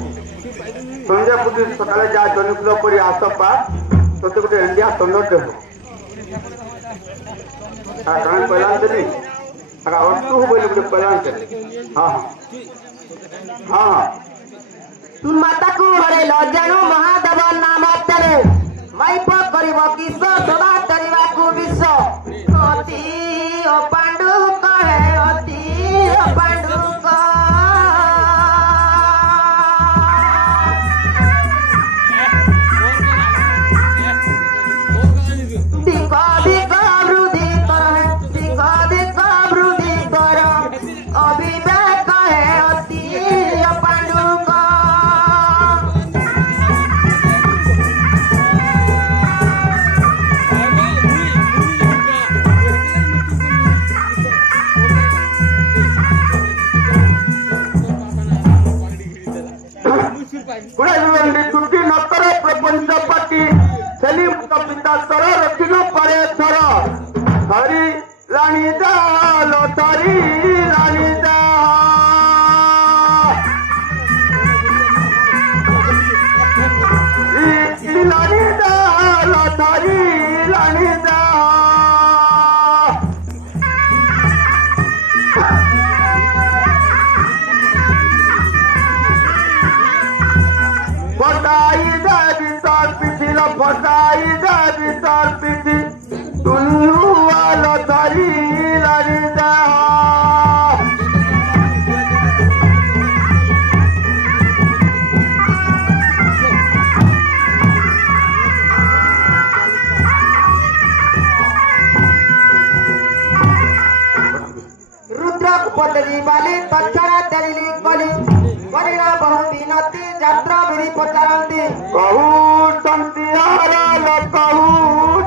संजय पुटी सकाळे जा जनिकुल परि आसपा तोते गोटे इंडिया संदर्भ कारण पहला देनी अगर अस्तु बोले गोटे पहला के हां हां तुम माता को हरेल जानो महादेव नाम तेरे माइप करिव किस सदा तरिवा को विश्व अति अपांडु कहे अति अपांडु कहू संतिहारा कहू